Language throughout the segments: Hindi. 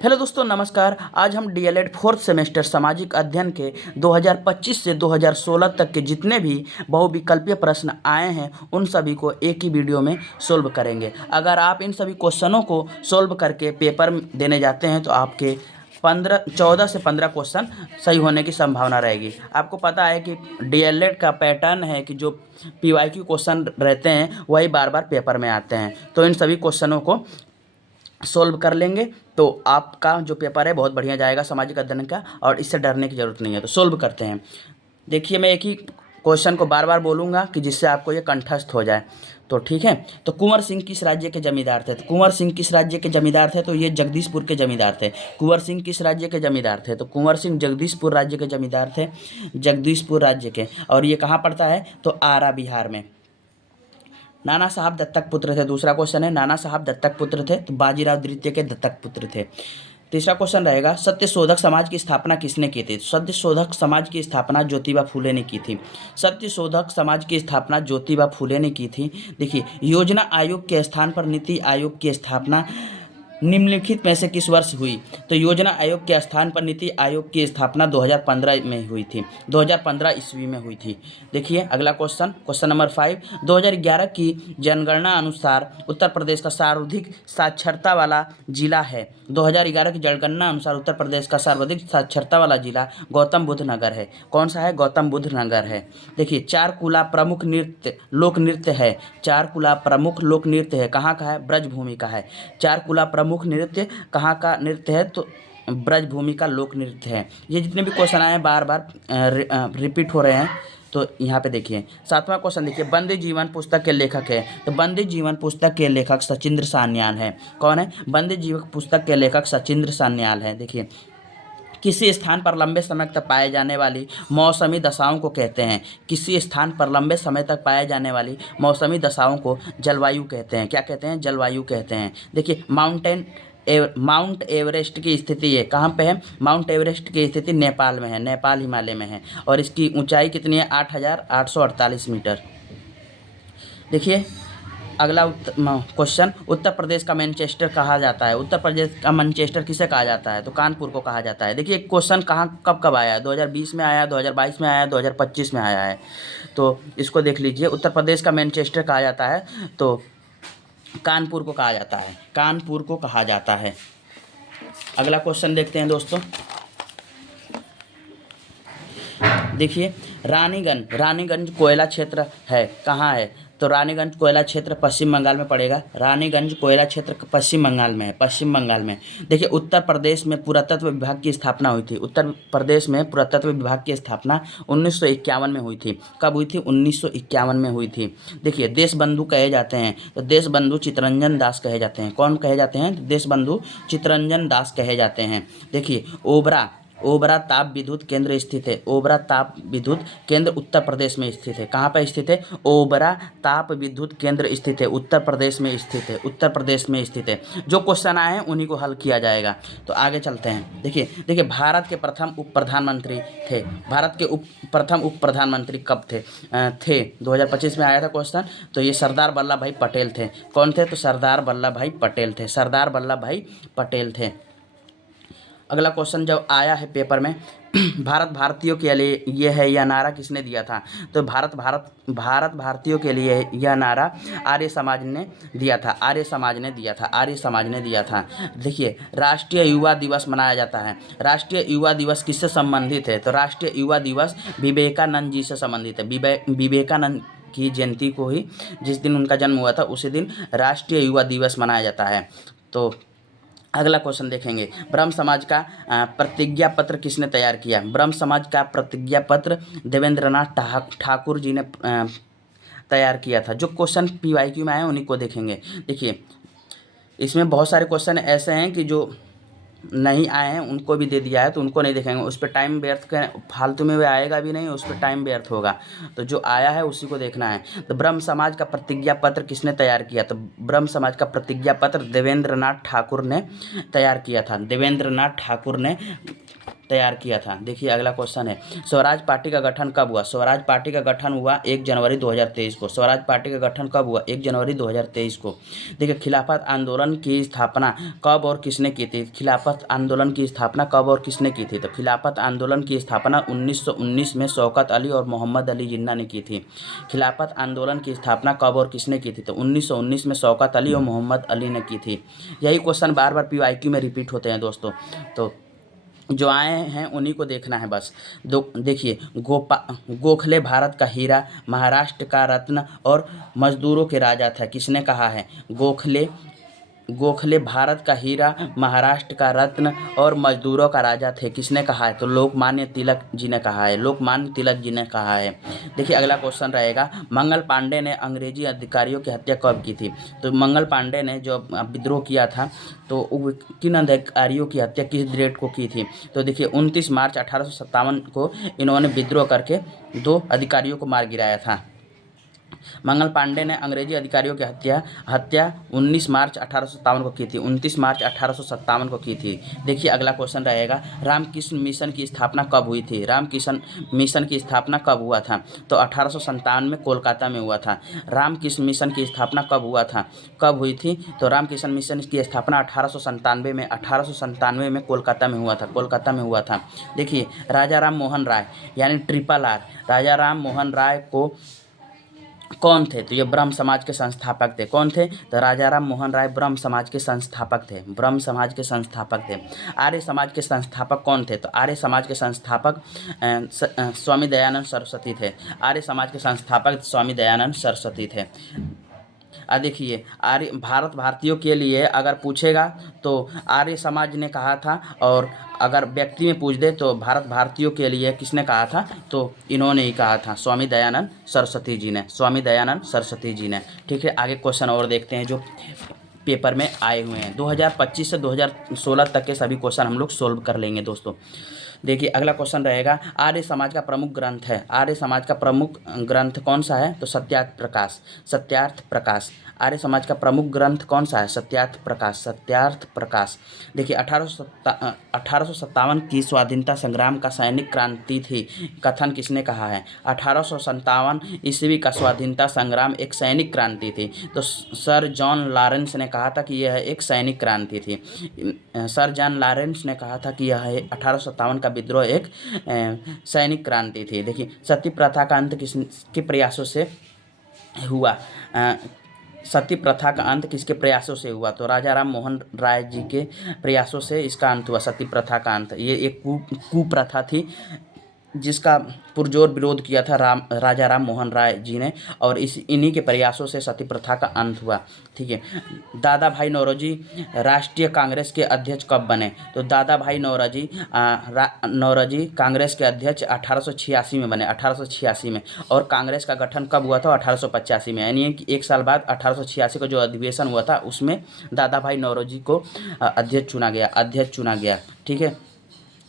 हेलो दोस्तों, नमस्कार। आज हम डीएलएड फोर्थ सेमेस्टर सामाजिक अध्ययन के 2025 से 2016 तक के जितने भी बहुविकल्पीय प्रश्न आए हैं उन सभी को एक ही वीडियो में सोल्व करेंगे। अगर आप इन सभी क्वेश्चनों को सोल्व करके पेपर देने जाते हैं तो आपके 14 से 15 क्वेश्चन सही होने की संभावना रहेगी। आपको पता है कि डीएलएड का पैटर्न है कि जो पीवाईक्यू क्वेश्चन रहते हैं वही बार बार पेपर में आते हैं, तो इन सभी क्वेश्चनों को सोल्व कर लेंगे तो आपका जो पेपर है बहुत बढ़िया जाएगा सामाजिक अध्ययन का, और इससे डरने की ज़रूरत नहीं है। तो सोल्व करते हैं। देखिए, मैं एक ही क्वेश्चन को बार बार बोलूँगा कि जिससे आपको ये कंठस्थ हो जाए, तो ठीक है। तो कुंवर सिंह किस राज्य के जमींदार थे? तो कुंवर सिंह किस राज्य के जमींदार थे? तो ये जगदीशपुर के जमींदार थे। कुंवर सिंह किस राज्य के जमींदार थे? तो कुंवर सिंह जगदीशपुर राज्य के जमींदार थे, जगदीशपुर राज्य के। और ये कहाँ पड़ता है? तो आरा, बिहार में। नाना साहब दत्तक पुत्र थे। दूसरा क्वेश्चन है, नाना साहब दत्तक पुत्र थे, तो बाजीराव द्वितीय के दत्तक पुत्र थे। तीसरा क्वेश्चन रहेगा, सत्यशोधक समाज की स्थापना किसने की थी? सत्यशोधक समाज की स्थापना ज्योतिबा फूले ने की थी। सत्यशोधक समाज की स्थापना ज्योतिबा फूले ने की थी। देखिए, योजना आयोग के स्थान पर नीति आयोग की स्थापना निम्नलिखित में से किस वर्ष हुई? तो योजना आयोग के स्थान पर नीति आयोग की स्थापना 2015 में हुई थी, 2015 ईस्वी में हुई थी। देखिए अगला क्वेश्चन, क्वेश्चन नंबर 5, 2011 की जनगणना अनुसार उत्तर प्रदेश का सर्वाधिक साक्षरता वाला जिला है। 2011 की जनगणना अनुसार उत्तर प्रदेश का सर्वाधिक साक्षरता वाला जिला गौतम बुद्ध नगर है। कौन सा है? गौतम बुद्ध नगर है। देखिए, चारकुला प्रमुख नृत्य लोक नृत्य है। चारकुला प्रमुख लोक नृत्य है, कहाँ का है? ब्रजभूमि का है। चारकुला प्रमुख नृत्य कहाँ का नृत्य है? तो ब्रजभूमि का लोक नृत्य है। ये जितने भी क्वेश्चन आए हैं बार बार रिपीट हो रहे हैं, तो यहाँ पे देखिए। सातवां क्वेश्चन देखिए, बंदी जीवन पुस्तक के लेखक है। तो बंदी जीवन पुस्तक के लेखक सचिंद्र सान्याल है। कौन है? बंदी जीवन पुस्तक के लेखक सचिंद्र सान्याल है। देखिए, किसी स्थान पर लंबे समय तक पाए जाने वाली मौसमी दशाओं को कहते हैं। किसी स्थान पर लंबे समय तक पाए जाने वाली मौसमी दशाओं को जलवायु कहते हैं। क्या कहते हैं? जलवायु कहते हैं। देखिए, माउंट एवरेस्ट की स्थिति है कहाँ पे है? माउंट एवरेस्ट की स्थिति नेपाल में है। नेपाल हिमालय में है, और इसकी ऊंचाई कितनी है? 8,848 मीटर। देखिए अगला क्वेश्चन, उत्तर प्रदेश का मैनचेस्टर कहा जाता है। उत्तर प्रदेश का मैनचेस्टर किसे कहा जाता है? तो कानपुर को कहा जाता है। देखिए, क्वेश्चन कहाँ कब कब आया है? 2020 में आया, 2022 में आया, 2025 में आया है। तो इसको देख लीजिए। उत्तर प्रदेश का मैनचेस्टर कहा जाता है तो कानपुर को कहा जाता है। कानपुर को कहा जाता है। अगला क्वेश्चन देखते हैं दोस्तों। देखिए, रानीगंज कोयला क्षेत्र है, कहाँ है? तो रानीगंज कोयला क्षेत्र पश्चिम बंगाल में पड़ेगा। रानीगंज कोयला क्षेत्र पश्चिम बंगाल में है, पश्चिम बंगाल में। देखिए, उत्तर प्रदेश में पुरातत्व विभाग की स्थापना हुई थी। उत्तर प्रदेश में पुरातत्व विभाग की स्थापना 1951 में हुई थी। कब हुई थी? 1951 में हुई थी। देखिए, देश बंधु कहे जाते हैं, तो देश बंधु चित्तरंजन दास कहे जाते हैं। कौन कहे जाते हैं? देश बंधु चित्तरंजन दास कहे जाते हैं। देखिए, ओबरा ताप विद्युत केंद्र स्थित है। ओबरा ताप विद्युत केंद्र उत्तर प्रदेश में स्थित है। कहाँ पर स्थित है? ओबरा ताप विद्युत केंद्र स्थित है, उत्तर प्रदेश में स्थित है। उत्तर प्रदेश में स्थित है। जो क्वेश्चन आए हैं उन्हीं को हल किया जाएगा। तो आगे चलते हैं। देखिए, भारत के प्रथम उप प्रधानमंत्री थे। भारत के प्रथम उप प्रधानमंत्री कब थे? 2025 में आया था क्वेश्चन। तो ये सरदार वल्लभ भाई पटेल थे। कौन थे? तो सरदार वल्लभ भाई पटेल थे। सरदार वल्लभ भाई पटेल थे। अगला क्वेश्चन जब आया है पेपर में, भारत भारतीयों के लिए ये है, यह नारा किसने दिया था? तो भारत भारतीयों के लिए यह नारा आर्य समाज ने दिया था। आर्य समाज ने दिया था। आर्य समाज ने दिया था। देखिए, राष्ट्रीय युवा दिवस मनाया जाता है। राष्ट्रीय युवा दिवस किससे संबंधित है? तो राष्ट्रीय युवा दिवस विवेकानंद जी से संबंधित है। विवेकानंद की जयंती को ही, जिस दिन उनका जन्म हुआ था उसी दिन राष्ट्रीय युवा दिवस मनाया जाता है। तो अगला क्वेश्चन देखेंगे, ब्रह्म समाज का प्रतिज्ञा पत्र किसने तैयार किया? ब्रह्म समाज का प्रतिज्ञा पत्र देवेंद्रनाथ ठाकुर जी ने तैयार किया था। जो क्वेश्चन पीवाईक्यू में आए उन्हीं को देखेंगे। देखिए, इसमें बहुत सारे क्वेश्चन ऐसे हैं कि जो नहीं आए हैं उनको भी दे दिया है, तो उनको नहीं देखेंगे। उस पर टाइम व्यर्थ कर, फालतू में वो आएगा भी नहीं, उस पर टाइम व्यर्थ होगा। तो जो आया है उसी को देखना है। तो ब्रह्म समाज का प्रतिज्ञा पत्र किसने तैयार किया? तो ब्रह्म समाज का प्रतिज्ञा पत्र देवेंद्रनाथ ठाकुर ने तैयार किया था। देवेंद्रनाथ ठाकुर ने तैयार किया था। देखिए अगला क्वेश्चन है, स्वराज पार्टी का गठन कब हुआ? स्वराज पार्टी का गठन हुआ 1 जनवरी 2023 को। स्वराज पार्टी का गठन कब हुआ? 1 जनवरी 2023 को। देखिए खिलाफत आंदोलन की स्थापना कब और किसने की थी? खिलाफत आंदोलन की स्थापना कब और किसने की थी? तो खिलाफत आंदोलन की स्थापना 1919 में शौकत अली और मोहम्मद अली जिन्ना ने की थी। खिलाफत आंदोलन की स्थापना कब और किसने की थी? तो 1919 में शौकत अली और मोहम्मद अली ने की थी। यही क्वेश्चन बार बार पीवाईक्यू में रिपीट होते हैं दोस्तों, तो जो आए हैं उन्हीं को देखना है बस। देखिए गोखले भारत का हीरा, महाराष्ट्र का रत्न और मजदूरों के राजा था, किसने कहा है? गोखले भारत का हीरा, महाराष्ट्र का रत्न और मजदूरों का राजा थे, किसने कहा है? तो लोकमान्य तिलक जी ने कहा है, लोकमान्य तिलक जी ने कहा है। देखिए अगला क्वेश्चन रहेगा, मंगल पांडे ने अंग्रेजी अधिकारियों की हत्या कब की थी? तो मंगल पांडे ने जो विद्रोह किया था तो किन अधिकारियों की हत्या किस डेट को की थी? तो देखिए 29 मार्च 1857 को इन्होंने विद्रोह करके 2 अधिकारियों को मार गिराया था। मंगल पांडे ने अंग्रेजी अधिकारियों की हत्या 19 मार्च 1857 को की थी, 29 मार्च 1857 को की थी। देखिए अगला क्वेश्चन रहेगा, रामकृष्ण मिशन की स्थापना कब हुई थी? रामकृष्ण मिशन की स्थापना कब हुआ था? तो 1857 में कोलकाता में हुआ था। रामकृष्ण मिशन की स्थापना कब हुआ था, कब हुई थी? तो रामकृष्ण मिशन की स्थापना 1897 में कोलकाता में हुआ था, कोलकाता में हुआ था। देखिए राजा राम मोहन राय यानी ट्रिपल आर, राजा राम मोहन राय को कौन थे? तो ये ब्रह्म समाज के संस्थापक थे। कौन थे? तो राजा राम मोहन राय ब्रह्म समाज के संस्थापक थे, ब्रह्म समाज के संस्थापक थे। आर्य समाज के संस्थापक कौन थे? तो आर्य समाज के संस्थापक स्वामी दयानंद सरस्वती थे। आर्य समाज के संस्थापक स्वामी दयानंद सरस्वती थे। देखिए आर्य भारतीयों के लिए अगर पूछेगा तो आर्य समाज ने कहा था, और अगर व्यक्ति में पूछ दे तो भारतीयों के लिए किसने कहा था? तो इन्होंने ही कहा था, स्वामी दयानंद सरस्वती जी ने, स्वामी दयानंद सरस्वती जी ने। ठीक है, आगे क्वेश्चन और देखते हैं जो पेपर में आए हुए हैं। 2025 से 2016 तक के सभी क्वेश्चन हम लोग सोल्व कर लेंगे दोस्तों। देखिए अगला क्वेश्चन रहेगा, आर्य समाज का प्रमुख ग्रंथ है, आर्य समाज का प्रमुख ग्रंथ कौन सा है? तो सत्यार्थ प्रकाश, सत्यार्थ प्रकाश। आर्य समाज का प्रमुख ग्रंथ कौन सा है? सत्यार्थ प्रकाश, सत्यार्थ प्रकाश। देखिए 1857 की स्वाधीनता संग्राम का सैनिक क्रांति थी, कथन किसने कहा है? 1857 ईस्वी का स्वाधीनता संग्राम एक सैनिक क्रांति थी, तो सर जॉन लॉरेंस ने कहा था कि यह एक सैनिक क्रांति थी। सर जॉन लॉरेंस ने कहा था कि यह 1857 का विद्रोह एक सैनिक क्रांति थी। देखिए सती प्रथा का अंत किसके प्रयासों से हुआ? सती प्रथा का अंत किसके प्रयासों से हुआ? तो राजा राम मोहन राय जी के प्रयासों से इसका अंत हुआ, सती प्रथा का अंत। ये एक कुप्रथा थी जिसका पुरजोर विरोध किया था राजा राम मोहन राय जी ने, और इन्हीं के प्रयासों से सती प्रथा का अंत हुआ। ठीक है, दादा भाई नौरोजी राष्ट्रीय कांग्रेस के अध्यक्ष कब बने? तो दादा भाई नौरोजी कांग्रेस के अध्यक्ष 1886 में बने, 1886 में। और कांग्रेस का गठन कब हुआ था? 1885 में, यानी कि 1 साल बाद 1886 का जो अधिवेशन हुआ था उसमें दादा भाई नौरोजी को अध्यक्ष चुना गया। ठीक है,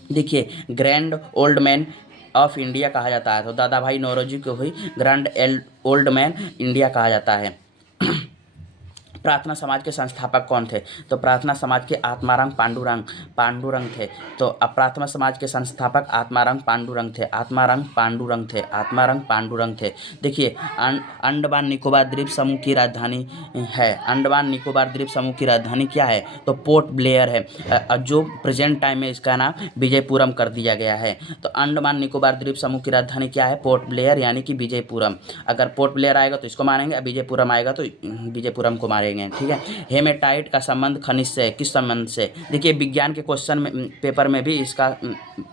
देखिए grand old man of India कहा जाता है, तो दादा भाई नौरोजी को ही ग्रैंड ओल्ड मैन इंडिया कहा जाता है। प्रार्थना समाज के संस्थापक कौन थे? तो प्रार्थना समाज के आत्माराम पांडुरंग थे। तो प्रार्थना समाज के संस्थापक आत्माराम पांडुरंग थे। देखिए अंडमान निकोबार द्वीप समूह की राजधानी है, अंडमान निकोबार द्वीप समूह की राजधानी क्या है? तो पोर्ट ब्लेयर है, जो प्रेजेंट टाइम में इसका नाम विजयपुरम कर दिया गया है। तो अंडमान निकोबार द्वीप समूह की राजधानी क्या है? पोर्ट ब्लेयर यानी कि विजयपुरम। अगर पोर्ट ब्लेयर आएगा तो इसको मारेंगे, विजयपुरम आएगा तो विजयपुरम को मारेंगे। ठीक है, हेमेटाइट का संबंध खनिज से है, किस संबंध से? देखिए विज्ञान के क्वेश्चन में पेपर में भी इसका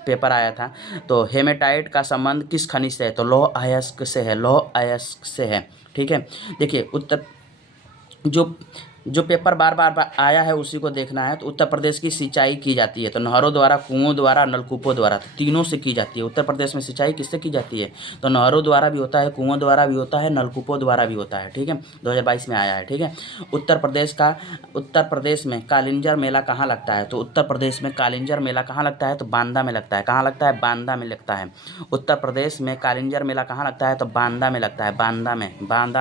पेपर आया था। तो हेमेटाइट का संबंध किस खनिज से है? तो लौह अयस्क से है, लौह अयस्क से है। ठीक है, देखिए उत्तर जो पेपर बार आया है उसी को देखना है। तो उत्तर प्रदेश की सिंचाई की जाती है तो नहरों द्वारा, कुओं द्वारा, नलकूपों द्वारा, तो तीनों से की जाती है। उत्तर प्रदेश में सिंचाई किससे की जाती है? तो नहरों द्वारा भी होता है, कुओं द्वारा भी होता है, नलकूपों द्वारा भी होता है। ठीक है, 2022 में आया है। ठीक है, उत्तर प्रदेश में कालिंजर मेला कहाँ लगता है? तो उत्तर प्रदेश में कालिंजर मेला कहाँ लगता है? तो बांदा में लगता है। कहाँ लगता है? बांदा में लगता है। उत्तर प्रदेश में कालिंजर मेला कहाँ लगता है? तो बांदा में लगता है, बांदा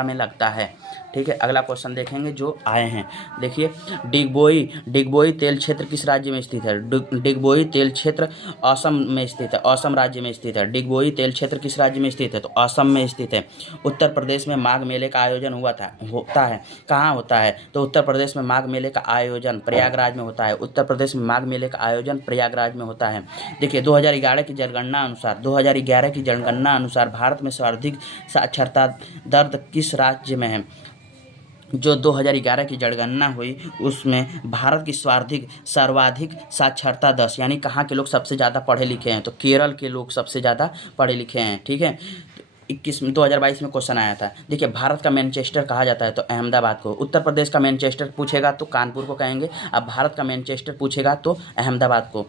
में लगता है। ठीक है, अगला क्वेश्चन देखेंगे जो आए हैं। देखिए, डिगबोई तेल क्षेत्र किस राज्य में स्थित है? डिगबोई तेल क्षेत्र असम में स्थित है, असम राज्य में स्थित है। डिगबोई तेल क्षेत्र किस राज्य में स्थित है? तो असम में स्थित है। उत्तर प्रदेश में माघ मेले का आयोजन होता है, कहाँ होता है? तो उत्तर प्रदेश में माघ मेले का आयोजन प्रयागराज में होता है। उत्तर प्रदेश में माघ मेले का आयोजन प्रयागराज में होता है। देखिए, 2011 की जनगणना अनुसार भारत में सर्वाधिक साक्षरता दर किस राज्य में है? जो 2011 की जनगणना हुई उसमें भारत की सर्वाधिक साक्षरता दर, यानी कहाँ के लोग सबसे ज़्यादा पढ़े लिखे हैं? तो केरल के लोग सबसे ज़्यादा पढ़े लिखे हैं। ठीक है, 2022 में क्वेश्चन आया था। देखिए, भारत का मैनचेस्टर कहा जाता है तो अहमदाबाद को। उत्तर प्रदेश का मैनचेस्टर पूछेगा तो कानपुर को कहेंगे। अब भारत का मैनचेस्टर पूछेगा तो अहमदाबाद को।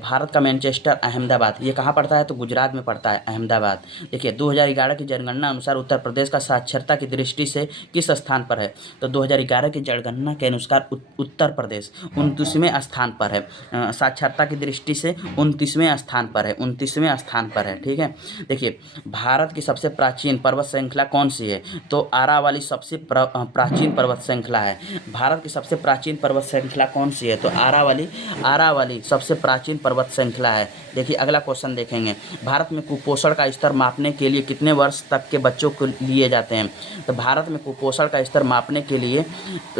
भारत का मैनचेस्टर अहमदाबाद, ये कहाँ पड़ता है? तो गुजरात में पड़ता है, अहमदाबाद। देखिए, 2011 की जनगणना अनुसार उत्तर प्रदेश का साक्षरता की दृष्टि से किस स्थान पर है? तो 2011 की जनगणना के अनुसार उत्तर प्रदेश 29वें स्थान पर है। साक्षरता की दृष्टि से 29वें स्थान पर है, 29वें स्थान पर है। ठीक है, देखिए, भारत की सबसे प्राचीन पर्वत श्रृंखला कौन सी है? तो आरावली सबसे प्राचीन पर्वत श्रृंखला है। भारत की सबसे प्राचीन पर्वत श्रृंखला कौन सी है? तो आरावली सबसे प्राचीन पर्वत श्रृंखला है। देखिए, अगला क्वेश्चन देखेंगे। भारत में कुपोषण का स्तर मापने के लिए कितने वर्ष तक के बच्चों को लिए जाते हैं? तो भारत में कुपोषण का स्तर मापने के लिए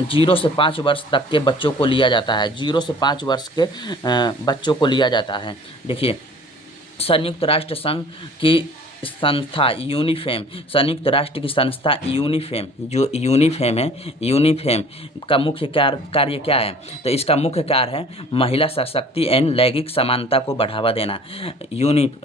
0 से 5 वर्ष तक के बच्चों को लिया जाता है। 0 से 5 वर्ष के बच्चों को लिया जाता है। देखिए, संयुक्त राष्ट्र संघ की संस्था संयुक्त राष्ट्र की संस्था जो यूनिफेम का मुख्य कार्य क्या है? तो इसका मुख्य कार्य है महिला सशक्ति एवं लैंगिक समानता को बढ़ावा देना।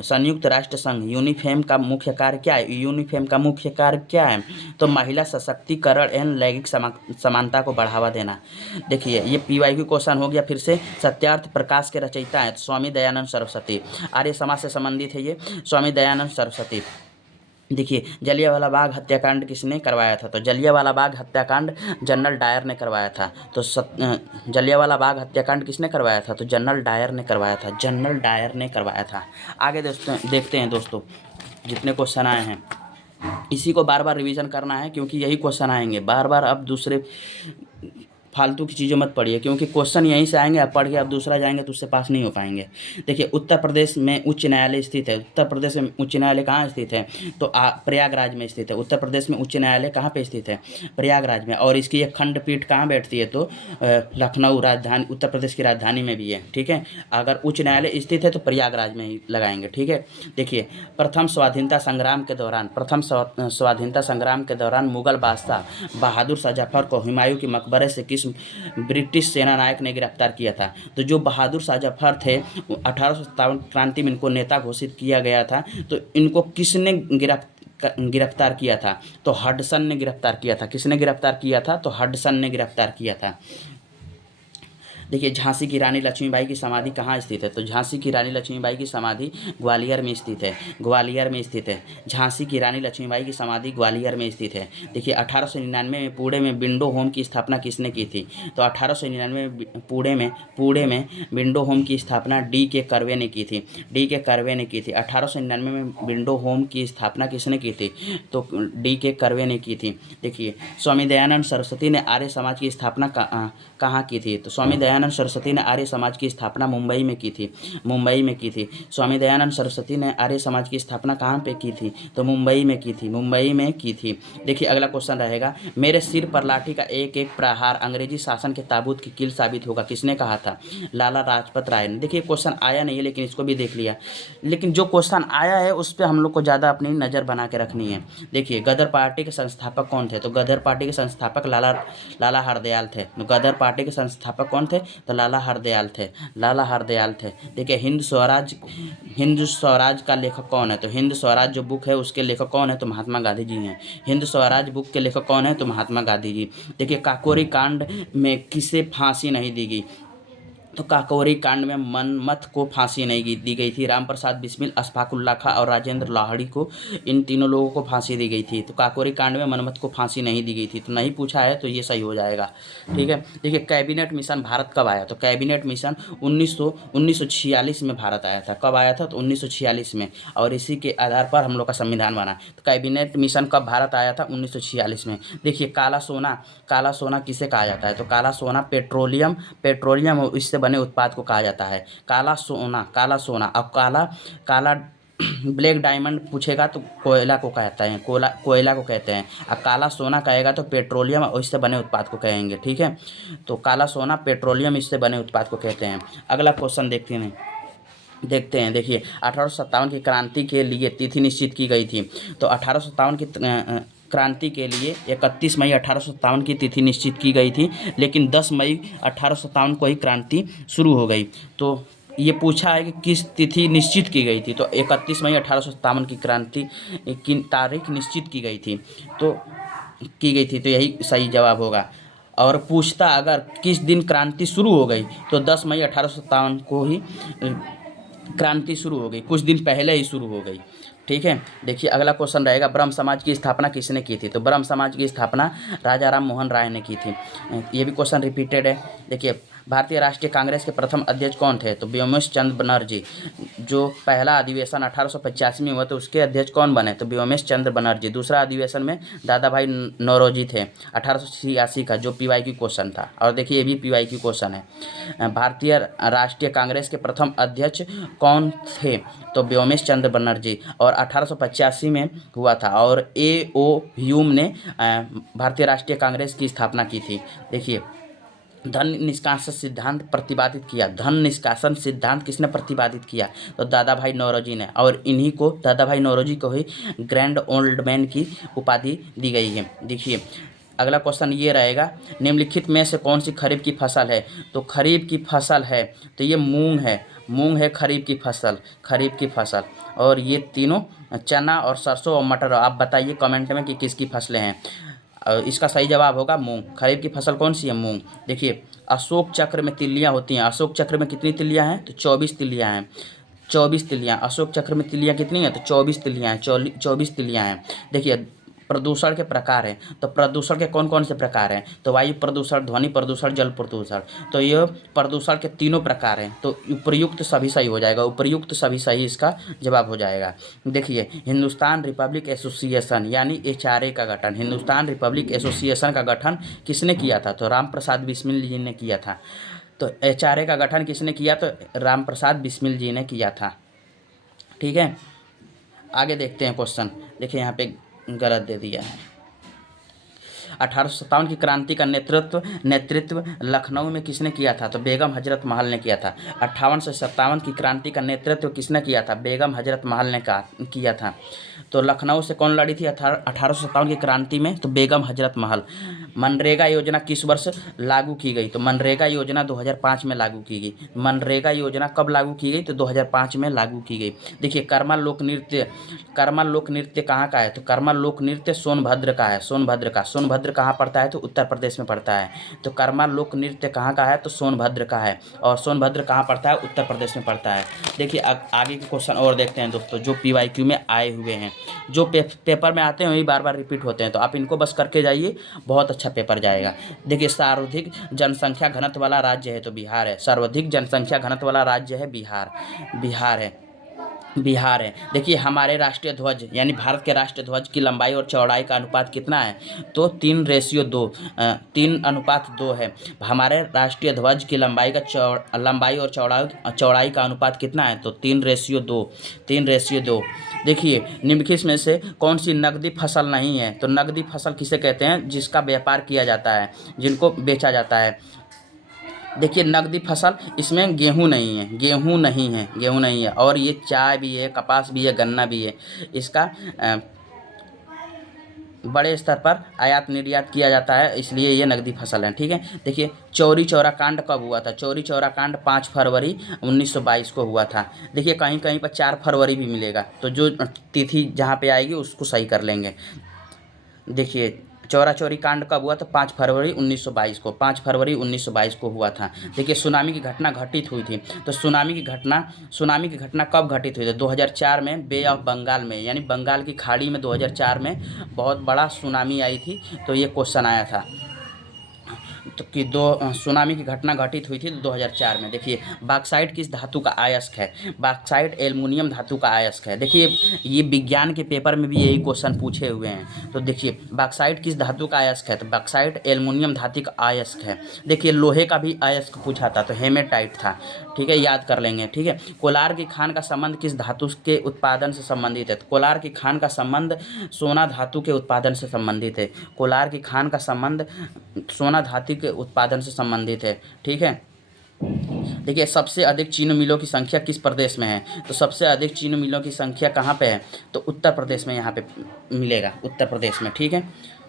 संयुक्त राष्ट्र संघ यूनिफेम का मुख्य कार्य क्या है? यूनिफेम का मुख्य कार्य क्या है? तो महिला सशक्तिकरण एवं लैंगिक समानता को बढ़ावा देना। देखिए, ये PYQ क्वेश्चन हो गया। फिर से, सत्यार्थ प्रकाश के रचयिता है स्वामी दयानंद सरस्वती। आर्य समाज से संबंधित है ये स्वामी दयानंद सरस्वती। देखिए, जलियांवाला बाग हत्याकांड किसने करवाया था? तो जलियांवाला बाग हत्याकांड जनरल डायर ने करवाया था। तो जलियांवाला बाग हत्याकांड किसने करवाया था? तो जनरल डायर ने करवाया था। आगे देखते हैं दोस्तों, जितने क्वेश्चन आए हैं इसी को बार बार रिवीजन करना है, क्योंकि यही क्वेश्चन आएंगे बार बार। अब दूसरे फालतू की चीज़ें मत पढ़िए, क्योंकि क्वेश्चन यहीं से आएंगे। आप पढ़ के आप दूसरा जाएंगे तो उससे पास नहीं हो पाएंगे। देखिए, उत्तर प्रदेश में उच्च न्यायालय स्थित है। उत्तर प्रदेश में उच्च न्यायालय कहाँ स्थित है? तो प्रयागराज में स्थित है। उत्तर प्रदेश में उच्च न्यायालय कहाँ पे स्थित है? प्रयागराज में। और इसकी एक खंडपीठ कहाँ बैठती है? तो लखनऊ, राजधानी उत्तर प्रदेश की राजधानी में भी है। ठीक है, अगर उच्च न्यायालय स्थित है तो प्रयागराज में ही लगाएंगे। ठीक है, देखिए, प्रथम स्वाधीनता संग्राम के दौरान मुगल बादशाह बहादुर शाह जफर को हुमायूं के मकबरे से किस ब्रिटिश सेना नायक ने गिरफ्तार किया था? तो जो बहादुर शाह जफर थे, 1857 क्रांति में इनको नेता घोषित किया गया था। तो इनको किसने गिरफ्तार किया था? तो हडसन ने गिरफ्तार किया था। किसने गिरफ्तार किया था? तो हडसन ने गिरफ्तार किया था। देखिए, झांसी की रानी लक्ष्मीबाई की समाधि कहाँ स्थित है? तो झांसी की रानी लक्ष्मीबाई की समाधि ग्वालियर में स्थित है। झांसी की रानी लक्ष्मीबाई की समाधि ग्वालियर में स्थित है। देखिए, 1899 में पुणे में विंडो होम की स्थापना किसने की थी? तो 1899 में पुणे में विंडो होम की स्थापना D.K. कर्वे ने की थी। 1899 में विंडो होम की स्थापना किसने की थी? तो D.K. कर्वे ने की थी। देखिए, स्वामी दयानंद सरस्वती ने आर्य समाज की स्थापना कहाँ की थी? तो स्वामी दयानंद सरस्वती ने आर्य समाज की स्थापना मुंबई में की थी। स्वामी दयानंद सरस्वती ने आर्य समाज की स्थापना कहाँ पे की थी? तो मुंबई में की थी। देखिए, अगला क्वेश्चन रहेगा, मेरे सिर पर लाठी का एक एक प्रहार अंग्रेजी शासन के ताबूत की कील साबित होगा, किसने कहा था? लाला लाजपत राय ने। देखिए, क्वेश्चन आया नहीं है लेकिन इसको भी देख लिया, लेकिन जो क्वेश्चन आया है उस पर हम लोग को ज़्यादा अपनी नज़र बना के रखनी है। देखिए, गदर पार्टी के संस्थापक कौन थे? तो गदर पार्टी के संस्थापक लाला हरदयाल थे। गदर पार्टी के संस्थापक कौन थे? तो लाला हरदयाल थे। देखिए, हिंद स्वराज का लेखक कौन है? तो हिंद स्वराज जो बुक है उसके लेखक कौन है? तो महात्मा गांधी जी हैं। हिंद स्वराज बुक के लेखक कौन है? तो महात्मा गांधी जी। देखिए, काकोरी कांड में किसे फांसी नहीं दी गई? तो काकोरी कांड में मनमथ को फांसी नहीं दी गई थी। रामप्रसाद बिस्मिल, अशफाक उल्लाह खां और राजेंद्र लाहिड़ी को, इन तीनों लोगों को फांसी दी गई थी। तो काकोरी कांड में मनमथ को फांसी नहीं दी गई थी, तो नहीं पूछा है तो ये सही हो जाएगा। ठीक है, देखिए कैबिनेट मिशन भारत कब आया? तो कैबिनेट मिशन 1946 में भारत आया था। कब आया था? तो 1946 में, और इसी के आधार पर हम लोग का संविधान बना। तो कैबिनेट मिशन कब भारत आया था? 1946 में। देखिए काला सोना किसे कहा जाता है? तो काला सोना पेट्रोलियम इससे बने उत्पाद को कहा जाता है काला सोना। अब काला ब्लैक डायमंड पूछेगा तो कोयला को कहते हैं, कोयला को कहते हैं। अब काला सोना कहेगा तो पेट्रोलियम और इससे बने उत्पाद को कहेंगे। ठीक है, तो काला सोना पेट्रोलियम इससे बने उत्पाद को कहते हैं। अगला क्वेश्चन देखते हैं। देखिए 1857 की क्रांति के लिए तिथि निश्चित की गई थी। तो 1857 की क्रांति के लिए 31 मई 1857 की तिथि निश्चित की गई थी, लेकिन 10 मई 1857 को ही क्रांति शुरू हो गई। तो ये पूछा है कि किस तिथि निश्चित की गई थी? तो 31 मई 1857 की क्रांति की तारीख निश्चित की गई थी, तो यही सही जवाब होगा। और पूछता अगर किस दिन क्रांति शुरू हो गई, तो 10 मई 1857 को ही क्रांति शुरू हो गई, कुछ दिन पहले ही शुरू हो गई। ठीक है, देखिए अगला क्वेश्चन रहेगा, ब्रह्म समाज की स्थापना किसने की थी? तो ब्रह्म समाज की स्थापना राजा राम मोहन राय ने की थी। ये भी क्वेश्चन रिपीटेड है। देखिए भारतीय राष्ट्रीय कांग्रेस के प्रथम अध्यक्ष कौन थे? तो व्योमेश चंद्र बनर्जी। जो पहला अधिवेशन 1885 में हुआ तो उसके अध्यक्ष कौन बने? तो व्योमेश चंद्र बनर्जी। दूसरा अधिवेशन में दादा भाई नौरोजी थे 1886 का, जो PYQ क्वेश्चन था। और देखिए ये भी PYQ क्वेश्चन है। भारतीय राष्ट्रीय कांग्रेस के प्रथम अध्यक्ष कौन थे? तो व्योमेश चंद्र बनर्जी, और 1885 में हुआ था। और A.O. ह्यूम ने भारतीय राष्ट्रीय कांग्रेस की स्थापना की थी। देखिए धन निष्कासन सिद्धांत प्रतिपादित किया। धन निष्कासन सिद्धांत किसने प्रतिपादित किया? तो दादा भाई नौरोजी ने, और इन्हीं को, दादा भाई नौरोजी को ही ग्रैंड ओल्ड मैन की उपाधि दी गई है। देखिए अगला क्वेश्चन ये रहेगा, निम्नलिखित में से कौन सी खरीफ की फसल है? तो खरीफ की फसल है तो ये मूंग है खरीफ की फसल। और ये तीनों चना और सरसों और मटर। आप बताइए कमेंट में कि किसकी फसलें हैं। इसका सही जवाब होगा मूंग। खरीफ की फसल कौन सी है? मूंग। देखिए अशोक चक्र में तिल्लियाँ होती हैं। अशोक चक्र में कितनी तिल्लियाँ हैं? तो 24 तिल्लियाँ हैं। 24 तिल्लियाँ। अशोक चक्र में तिल्लियाँ कितनी हैं? तो 24 तिल्लियाँ हैं। 24 तिल्लियाँ हैं। देखिए प्रदूषण के प्रकार हैं, तो प्रदूषण के कौन कौन से प्रकार हैं? तो वायु प्रदूषण, ध्वनि प्रदूषण, जल प्रदूषण। तो ये प्रदूषण के तीनों प्रकार हैं, तो उपर्युक्त सभी सही हो जाएगा। उपर्युक्त सभी सही इसका जवाब हो जाएगा। देखिए हिंदुस्तान रिपब्लिक एसोसिएशन यानी HRA का गठन, हिंदुस्तान रिपब्लिक एसोसिएशन का गठन किसने किया था? तो रामप्रसाद बिस्मिल जी ने किया था। तो HRA का गठन किसने किया? तो रामप्रसाद बिस्मिल जी ने किया था। ठीक है, आगे देखते हैं क्वेश्चन। देखिए यहाँ पे गलत दे दिया है। 1857 की क्रांति का नेतृत्व लखनऊ में किसने किया था? तो बेगम हजरत महल ने किया था। 58 से 57 की क्रांति का नेतृत्व किसने किया था? बेगम हजरत महल ने किया था। तो लखनऊ से कौन लड़ी थी 1857 की क्रांति में? तो बेगम हजरत महल। मनरेगा योजना किस वर्ष लागू की गई? तो मनरेगा योजना 2005 में लागू की गई। मनरेगा योजना कब लागू की गई? तो 2005 में लागू की गई। देखिए कर्मा लोक नृत्य कहाँ का है? तो कर्मा लोक नृत्य सोनभद्र का है। सोनभद्र कहाँ पड़ता है? तो उत्तर प्रदेश में पड़ता है। तो कर्मा लोक नृत्य कहाँ का है? तो सोनभद्र का है। और सोनभद्र कहाँ पड़ता है? उत्तर प्रदेश में पड़ता है। देखिए आगे के क्वेश्चन और देखते हैं दोस्तों, जो PYQ में आए हुए हैं। जो पेपर में आते हैं वही बार बार रिपीट होते हैं, तो आप इनको बस करके जाइए, बहुत अच्छा पेपर जाएगा। देखिए सर्वाधिक जनसंख्या घनत्व वाला राज्य है तो बिहार है। सर्वाधिक जनसंख्या घनत्व वाला राज्य है बिहार है। देखिए हमारे राष्ट्रीय ध्वज यानी भारत के राष्ट्रीय ध्वज की लंबाई और चौड़ाई का अनुपात कितना है? तो 3:2 है। हमारे राष्ट्रीय ध्वज की लंबाई और चौड़ाई का अनुपात कितना है? तो 3:2। देखिए निम्नलिखित में से कौन सी नकदी फसल नहीं है? तो नकदी फसल किसे कहते हैं? जिसका व्यापार किया जाता है, जिनको बेचा जाता है। देखिए नकदी फसल, इसमें गेहूं नहीं है। और ये चाय भी है, कपास भी है, गन्ना भी है। इसका बड़े स्तर पर आयात निर्यात किया जाता है, इसलिए ये नकदी फसल है। ठीक है, देखिए चौरी चौरा कांड कब हुआ था? चौरी चौरा कांड 5 फरवरी 1922 को हुआ था। देखिए कहीं कहीं पर 4 फरवरी भी मिलेगा, तो जो तिथि जहाँ पे आएगी उसको सही कर लेंगे। देखिए चौरा चौरी कांड कब हुआ? तो 5 फरवरी 1922 को, 5 फरवरी 1922 को हुआ था। देखिए सुनामी की घटना घटित हुई थी। तो सुनामी की घटना कब घटित हुई थी? 2004 में बे ऑफ बंगाल में, यानी बंगाल की खाड़ी में 2004 में बहुत बड़ा सुनामी आई थी। तो ये क्वेश्चन आया था तो कि सुनामी की घटना घटित हुई थी 2004 में। देखिए बॉक्साइट किस धातु का अयस्क है? बॉक्साइट एल्युमिनियम धातु का अयस्क है। देखिए ये विज्ञान के पेपर में भी यही क्वेश्चन पूछे हुए हैं। तो देखिए बॉक्साइट किस धातु का अयस्क है? तो बॉक्साइट एल्युमिनियम धातु का अयस्क है। देखिए लोहे का भी अयस्क पूछा था, तो हेमेटाइट था। ठीक है, याद कर लेंगे। ठीक है, कोलार की खान का संबंध किस धातु के उत्पादन से संबंधित है? तो कोलार की खान का संबंध सोना धातु के उत्पादन से संबंधित है। कोलार की खान का संबंध सोना धातु के उत्पादन से संबंधित है। ठीक है, देखिए सबसे अधिक चीनी मिलों की संख्या किस प्रदेश में है? तो सबसे अधिक चीनी मिलों की संख्या कहाँ पे है? तो उत्तर प्रदेश में यहाँ पे मिलेगा, उत्तर प्रदेश में। ठीक है,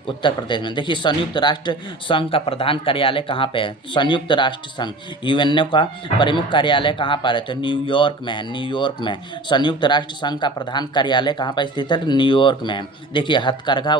उत्तर प्रदेश में। देखिए संयुक्त राष्ट्र संघ का प्रधान कार्यालय कहाँ पे है? संयुक्त राष्ट्र संघ यूएनओ का प्रमुख कार्यालय कहाँ पर है? तो न्यूयॉर्क में है, न्यूयॉर्क में। संयुक्त राष्ट्र संघ का प्रधान कार्यालय कहाँ पर स्थित है? न्यूयॉर्क में है। देखिए हथकरघा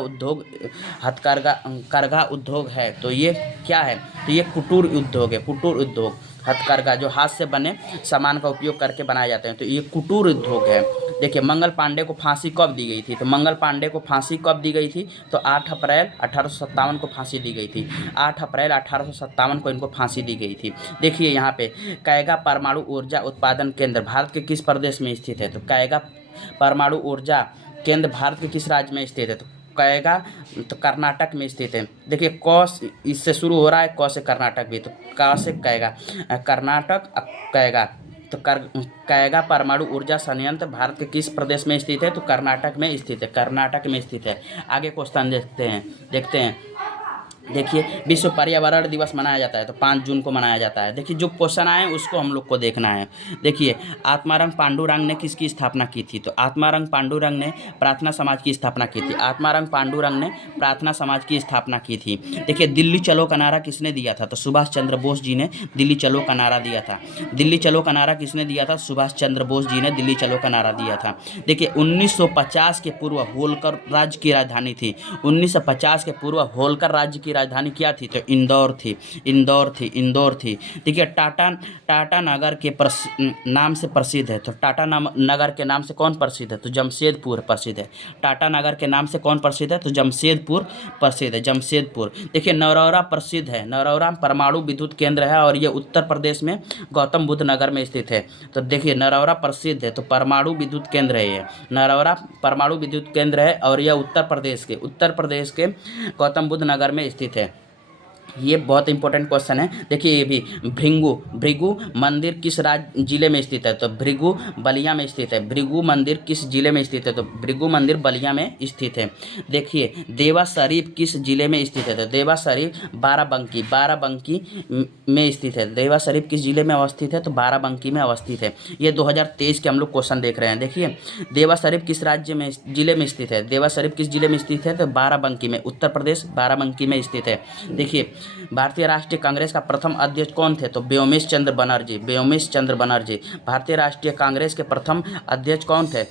उद्योग है, तो ये क्या है? तो ये कुटीर उद्योग है, कुटीर उद्योग। हथकरघा जो हाथ से बने सामान का उपयोग करके बनाए जाते हैं, तो ये कुटीर उद्योग है। देखिए मंगल पांडे को फांसी कब दी गई थी? तो मंगल पांडे को फांसी कब दी गई थी? तो 8 अप्रैल 1857 को फांसी दी गई थी। 8 अप्रैल 1857 को इनको फांसी दी गई थी। देखिए यहाँ पे कैगा परमाणु ऊर्जा उत्पादन केंद्र भारत के किस प्रदेश में स्थित है? तो कैगा परमाणु ऊर्जा केंद्र भारत के किस राज्य में स्थित है? तो कैगा तो कर्नाटक में स्थित है। देखिए कौस इससे शुरू हो रहा है, क से कर्नाटक भी, तो क से कैगा, कर्नाटक कैगा। तो कैगा परमाणु ऊर्जा संयंत्र भारत के किस प्रदेश में स्थित है? तो कर्नाटक में स्थित है, कर्नाटक में स्थित है। आगे क्वेश्चन देखते हैं। देखिए विश्व पर्यावरण दिवस मनाया जाता है, तो 5 जून को मनाया जाता है। देखिए जो क्वेश्चन आए उसको हम लोग को देखना है। देखिए आत्माराम पांडुरंग ने किसकी स्थापना की थी? तो आत्माराम पांडुरंग ने प्रार्थना समाज की स्थापना की थी। आत्माराम पांडुरंग ने प्रार्थना समाज की स्थापना की थी। देखिए दिल्ली चलो का नारा किसने दिया था? तो सुभाष चंद्र बोस जी ने दिल्ली चलो का नारा दिया था। दिल्ली चलो का नारा किसने दिया था? सुभाष चंद्र बोस जी ने दिल्ली चलो का नारा दिया था। देखिए 1950 के पूर्व होलकर राज्य की राजधानी थी। 1950 के पूर्व होलकर राज्य की राजधानी क्या थी? तो इंदौर थी। देखिए टाटा नगर के नाम से प्रसिद्ध है। तो टाटा नगर के नाम से कौन प्रसिद्ध है? तो जमशेदपुर प्रसिद्ध है। टाटा नगर के नाम से कौन प्रसिद्ध है? तो जमशेदपुर प्रसिद्ध है, जमशेदपुर। देखिए नरौरा प्रसिद्ध है, नरौरा परमाणु विद्युत केंद्र है और ये उत्तर प्रदेश में गौतम बुद्ध नगर में स्थित है। तो देखिए नरौरा प्रसिद्ध है, तो परमाणु विद्युत केंद्र है ये, नरौरा परमाणु विद्युत केंद्र है और यह उत्तर प्रदेश के गौतम बुद्ध नगर में स्थित है। ये बहुत इंपॉर्टेंट क्वेश्चन है। देखिए ये भी भृगु मंदिर किस जिले में स्थित है? तो भृगु बलिया में स्थित है। भृगु मंदिर किस जिले में स्थित है? तो भृगु मंदिर बलिया में स्थित है। देखिए देवा शरीफ किस जिले में स्थित है? तो देवा शरीफ बाराबंकी में स्थित है। देवा शरीफ किस जिले में अवस्थित है? तो बाराबंकी में अवस्थित है। ये 2023 के हम लोग क्वेश्चन देख रहे हैं। देखिए देवा शरीफ किस जिले में स्थित है? देवा शरीफ किस जिले में स्थित है? तो बाराबंकी में, उत्तर प्रदेश बाराबंकी में स्थित है। देखिए भारतीय राष्ट्रीय कांग्रेस का प्रथम अध्यक्ष कौन थे? तो व्योमेश चंद्र बनर्जी। भारतीय राष्ट्रीय कांग्रेस के प्रथम अध्यक्ष कौन थे?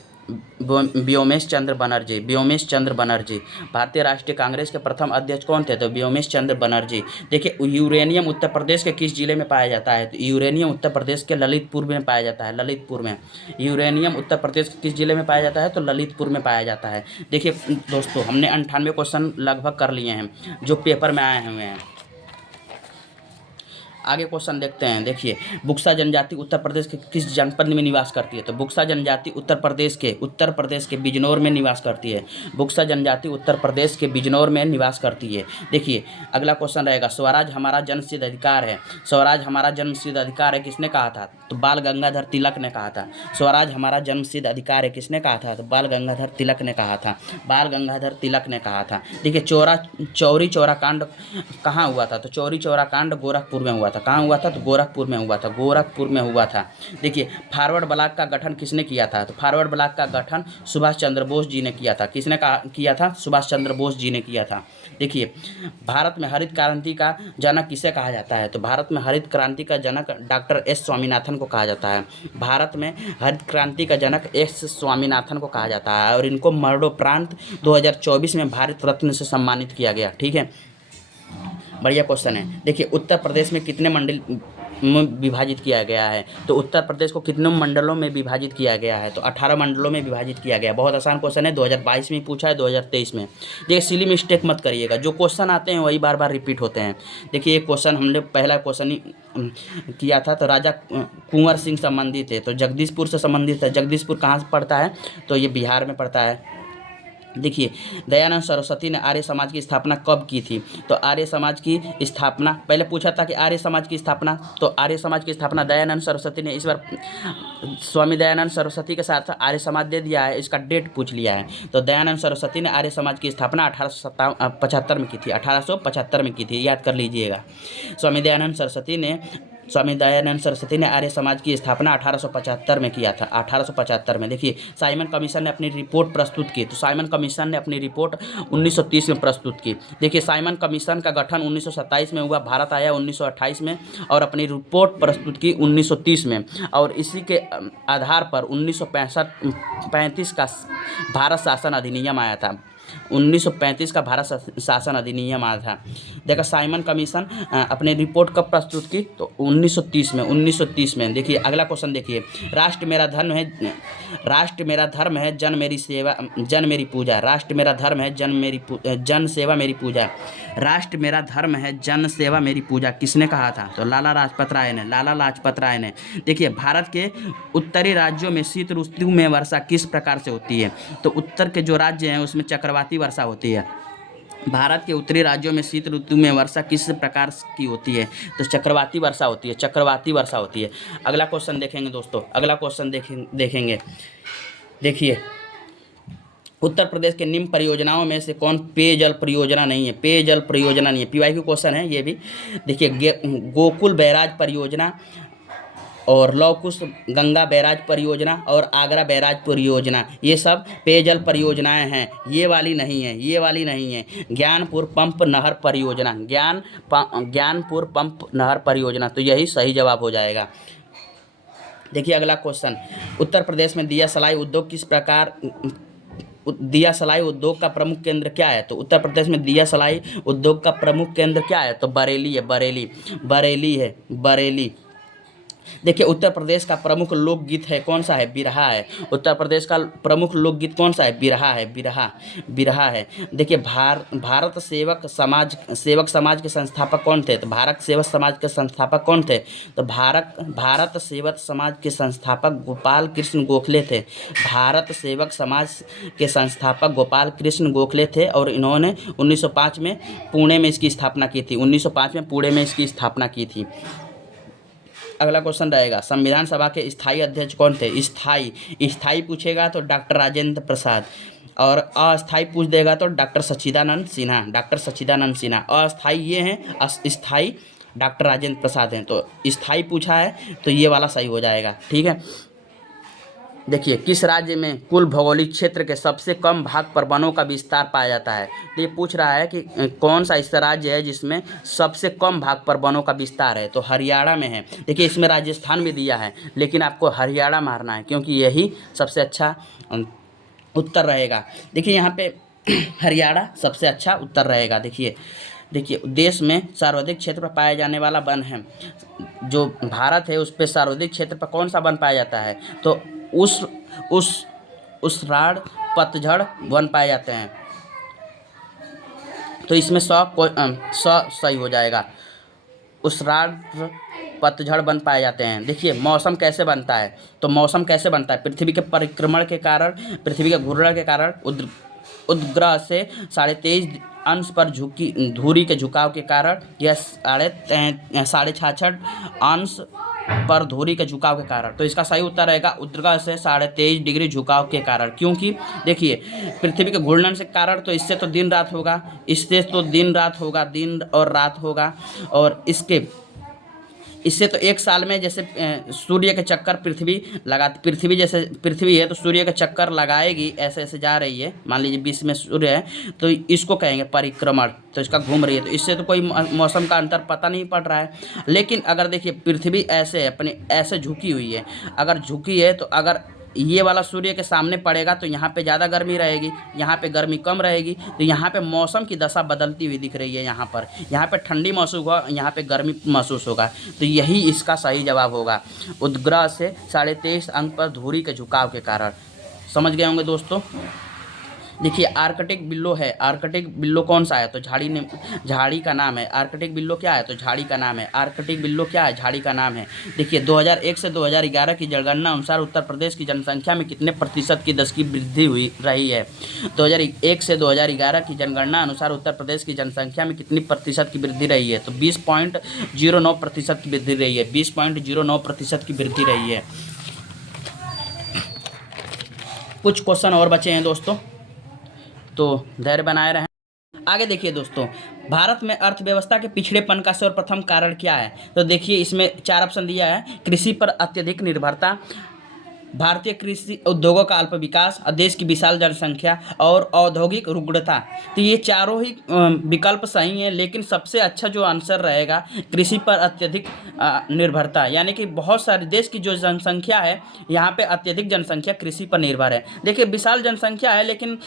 व्योमेश चंद्र बनर्जी। भारतीय राष्ट्रीय कांग्रेस के प्रथम अध्यक्ष कौन थे? तो व्योमेश चंद्र बनर्जी। देखिए यूरेनियम उत्तर प्रदेश के किस जिले में पाया जाता है? तो यूरेनियम उत्तर प्रदेश के ललितपुर में पाया जाता है, ललितपुर में। यूरेनियम उत्तर प्रदेश के किस जिले में पाया जाता है? तो ललितपुर में पाया जाता है। देखिए दोस्तों हमने 98 क्वेश्चन लगभग कर लिए हैं जो पेपर में आए हुए हैं। आगे क्वेश्चन देखते हैं। देखिए बुक्सा जनजाति उत्तर प्रदेश के किस जनपद में निवास करती है? तो बुक्सा जनजाति उत्तर प्रदेश के बिजनौर में निवास करती है। बुक्सा जनजाति उत्तर प्रदेश के बिजनौर में निवास करती है। देखिए अगला क्वेश्चन रहेगा स्वराज हमारा जन्मसिद्ध अधिकार है। स्वराज हमारा जन्मसिद्ध अधिकार है किसने कहा था? तो बाल गंगाधर तिलक ने कहा था। स्वराज हमारा जन्मसिद्ध अधिकार है किसने कहा था? तो बाल गंगाधर तिलक ने कहा था। देखिए चौरी चौरा कांड कहाँ हुआ था? तो चौरी चौरा कांड गोरखपुर में हुआ था। था। कहाँ हुआ था? तो गोरखपुर में हुआ था, गोरखपुर में हुआ था। देखिए फॉरवर्ड ब्लॉक का गठन किसने किया था? तो फॉरवर्ड ब्लॉक का गठन सुभाष चंद्र बोस जी ने किया था। किसने किया था? सुभाष चंद्र बोस जी ने किया था। देखिए भारत में हरित क्रांति का जनक किसे कहा जाता है? तो भारत में हरित क्रांति का जनक डॉक्टर एस स्वामीनाथन को कहा जाता है। भारत में हरित क्रांति का जनक एस स्वामीनाथन को कहा जाता है और इनको मरणोपरांत 2024 में भारत रत्न से सम्मानित किया गया। ठीक है, बढ़िया क्वेश्चन है। देखिए उत्तर प्रदेश में कितने मंडल में विभाजित किया गया है? तो उत्तर प्रदेश को कितने मंडलों में विभाजित किया गया है? तो 18 मंडलों में विभाजित किया गया। बहुत आसान क्वेश्चन है, 2022 में पूछा है, 2023 में। देखिए सिली मिस्टेक मत करिएगा, जो क्वेश्चन आते हैं वही बार बार रिपीट होते हैं। देखिए एक क्वेश्चन हमने पहला क्वेश्चन ही किया था, तो राजा कुंवर सिंह संबंधित है, तो जगदीशपुर से संबंधित है। जगदीशपुर कहाँ से पड़ता है? तो ये बिहार में पड़ता है। देखिए दयानंद सरस्वती ने आर्य समाज की स्थापना कब की थी? तो आर्य समाज की स्थापना, पहले पूछा था कि आर्य समाज की स्थापना, तो आर्य समाज की स्थापना दयानंद सरस्वती ने, इस बार स्वामी दयानंद सरस्वती के साथ आर्य समाज दे दिया है, इसका डेट पूछ लिया है। तो दयानंद सरस्वती ने आर्य समाज की स्थापना 1875 में की थी, 1875 में की थी, याद कर लीजिएगा। स्वामी दयानंद सरस्वती ने आर्य समाज की स्थापना 1875 में किया था, 1875 में। देखिए साइमन कमीशन ने अपनी रिपोर्ट प्रस्तुत की, तो साइमन कमीशन ने अपनी रिपोर्ट 1930 में प्रस्तुत की। देखिए साइमन कमीशन का गठन 1927 में हुआ, भारत आया 1928 में और अपनी रिपोर्ट प्रस्तुत की 1930 में, और इसी के आधार पर 1935 का भारत शासन अधिनियम आया था। 1935 का भारत शासन अधिनियम आया था। देखा साइमन कमीशन अपने रिपोर्ट कब प्रस्तुत की? तो 1930 में। देखिए अगला क्वेश्चन देखिए, राष्ट्र मेरा धर्म है, जन मेरी सेवा, जन मेरी पूजा। राष्ट्र मेरा धर्म है, जन सेवा मेरी पूजा। राष्ट्र मेरा धर्म है, जन सेवा मेरी पूजा किसने कहा था? तो लाला लाजपत राय ने, लाला लाजपत राय ने। देखिए भारत के उत्तरी राज्यों में शीत ऋतु में वर्षा किस प्रकार से होती है? तो उत्तर के जो राज्य हैं उसमें चक्रवाती वर्षा होती है। भारत के उत्तरी राज्यों में शीत ऋतु में वर्षा किस प्रकार की होती है? तो चक्रवाती वर्षा होती है, चक्रवाती वर्षा होती है। अगला क्वेश्चन देखेंगे दोस्तों, अगला क्वेश्चन देखेंगे। देखिए उत्तर प्रदेश के निम्न परियोजनाओं में से कौन पेयजल परियोजना नहीं है? पेयजल परियोजना नहीं है, पीवाईक्यू क्वेश्चन है ये भी। देखिए गोकुल बैराज परियोजना और लौह कुश गंगा बैराज परियोजना और आगरा बैराज परियोजना, ये सब पेयजल परियोजनाएं हैं, ये वाली नहीं है, ये वाली नहीं है। ज्ञानपुर पंप नहर परियोजना, ज्ञानपुर पंप नहर परियोजना, तो यही सही जवाब हो जाएगा। देखिए अगला क्वेश्चन, उत्तर प्रदेश में दिया सलाई उद्योग किस प्रकार, दिया सलाई उद्योग का प्रमुख केंद्र क्या है? तो उत्तर प्रदेश में दिया सलाई उद्योग का प्रमुख केंद्र क्या है? तो बरेली है, बरेली है, बरेली। देखिए उत्तर प्रदेश का प्रमुख लोकगीत है कौन सा है? बिरहा है। उत्तर प्रदेश का प्रमुख लोकगीत कौन सा है? बिरहा है, बिरहा है। देखिए भारत सेवक समाज के संस्थापक कौन थे? तो भारत सेवक समाज के संस्थापक कौन थे? तो भारत सेवक समाज के संस्थापक गोपाल कृष्ण गोखले थे। भारत सेवक समाज के संस्थापक गोपाल कृष्ण गोखले थे और इन्होंने 1905 में पुणे में इसकी स्थापना की थी, 1905 में पुणे में इसकी स्थापना की थी। अगला क्वेश्चन रहेगा, संविधान सभा के स्थायी अध्यक्ष कौन थे? स्थायी पूछेगा तो डॉक्टर राजेंद्र प्रसाद, और अस्थायी पूछ देगा तो डॉक्टर सच्चिदानंद सिन्हा। अस्थायी ये हैं, स्थायी डॉक्टर राजेंद्र प्रसाद हैं। तो स्थायी पूछा है तो ये वाला सही हो जाएगा। ठीक है, देखिए किस राज्य में कुल भौगोलिक क्षेत्र के सबसे कम भाग पर वनों का विस्तार पाया जाता है? तो ये पूछ रहा है कि कौन सा ऐसा राज्य है जिसमें सबसे कम भाग पर वनों का विस्तार है? तो हरियाणा में है। देखिए इसमें राजस्थान भी दिया है लेकिन आपको हरियाणा मारना है क्योंकि यही सबसे अच्छा उत्तर रहेगा। देखिए यहाँ पे हरियाणा सबसे अच्छा उत्तर रहेगा। देखिए देश में सर्वाधिक क्षेत्र पर पाया जाने वाला वन है, जो भारत है उस पर सर्वाधिक क्षेत्र पर कौन सा वन पाया जाता है? तो उसराड़ पतझड़ वन पाए जाते हैं। तो इसमें 100 सही हो जाएगा। उसराड़ पतझड़ वन पाए जाते हैं। देखिए मौसम कैसे बनता है? तो मौसम कैसे बनता है? पृथ्वी के परिक्रमण के कारण, पृथ्वी के घूर्णन के कारण उपग्रह से 23.5 अंश पर धुरी के झुकाव के कारण, यह 66.5 अंश पर धुरी के झुकाव के कारण। तो इसका सही उत्तर रहेगा उपग्रह से 23.5 डिग्री झुकाव के कारण। क्योंकि देखिए पृथ्वी के घूर्णन से कारण, तो इससे तो दिन रात होगा, दिन और रात होगा, और इसके इससे तो एक साल में जैसे सूर्य के चक्कर पृथ्वी जैसे पृथ्वी है तो सूर्य के चक्कर लगाएगी, ऐसे ऐसे जा रही है, मान लीजिए बीच में सूर्य है तो इसको कहेंगे परिक्रमण, तो इसका घूम रही है, तो इससे तो कोई मौसम का अंतर पता नहीं पड़ रहा है। लेकिन अगर देखिए पृथ्वी ऐसे है, अपनी ऐसे झुकी हुई है, अगर झुकी है तो अगर ये वाला सूर्य के सामने पड़ेगा तो यहाँ पे ज़्यादा गर्मी रहेगी, यहाँ पे गर्मी कम रहेगी, तो यहाँ पे मौसम की दशा बदलती हुई दिख रही है। यहाँ पे ठंडी महसूस होगा, यहाँ पे गर्मी महसूस होगा, तो यही इसका सही जवाब होगा। उपग्रह से 23.5 अंक पर धुरी के झुकाव के कारण। समझ गए होंगे दोस्तों। देखिए आर्कटिक बिल्लो है, आर्कटिक बिल्लो कौन सा है तो झाड़ी का नाम है। आर्कटिक बिल्लो क्या है तो झाड़ी का नाम है। आर्कटिक बिल्लो क्या है, झाड़ी का नाम है। देखिए 2001 से 2011 की जनगणना अनुसार उत्तर प्रदेश की जनसंख्या में कितने प्रतिशत की दस की वृद्धि हुई रही है। 2001 से 2011 की जनगणना अनुसार उत्तर प्रदेश की जनसंख्या में कितनी प्रतिशत की वृद्धि रही है तो 20.09% की वृद्धि रही है। 20.09% की वृद्धि रही है। कुछ क्वेश्चन और बचे हैं दोस्तों, तो धैर्य बनाए रहें। आगे देखिए दोस्तों, भारत में अर्थव्यवस्था के पिछड़ेपन का सर्वप्रथम कारण क्या है तो देखिए इसमें 4 ऑप्शन दिया है। कृषि पर अत्यधिक निर्भरता, भारतीय कृषि उद्योगों का अल्प विकास, देश की विशाल जनसंख्या और औद्योगिक रुग्णता। तो ये चारों ही विकल्प सही हैं, लेकिन सबसे अच्छा जो आंसर रहेगा कृषि पर अत्यधिक निर्भरता, यानी कि बहुत सारे देश की जो जनसंख्या है यहाँ पे अत्यधिक जनसंख्या कृषि पर निर्भर है। देखिए विशाल जनसंख्या है लेकिन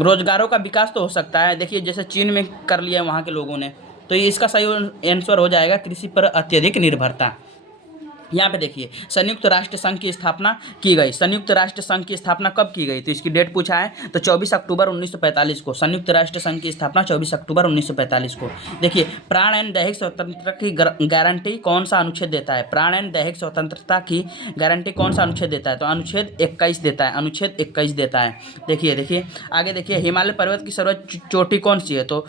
रोजगारों का विकास तो हो सकता है। देखिए जैसे चीन में कर लिया वहाँ के लोगों ने, तो ये इसका सही आंसर हो जाएगा कृषि पर अत्यधिक निर्भरता। यहाँ पे देखिए संयुक्त राष्ट्र संघ की स्थापना की गई। संयुक्त राष्ट्र संघ की स्थापना कब की गई तो इसकी डेट पूछा है तो 24 अक्टूबर 1945 को। संयुक्त राष्ट्र संघ की स्थापना 24 अक्टूबर 1945 को। देखिए प्राण एवं दैहिक स्वतंत्रता की गारंटी कौन सा अनुच्छेद देता है। प्राण एवं दैहिक स्वतंत्रता की गारंटी कौन सा अनुच्छेद देता है तो अनुच्छेद 21 देता है। अनुच्छेद 21 देता है। देखिए आगे देखिए हिमालय पर्वत की सर्वोच्च चोटी कौन सी है तो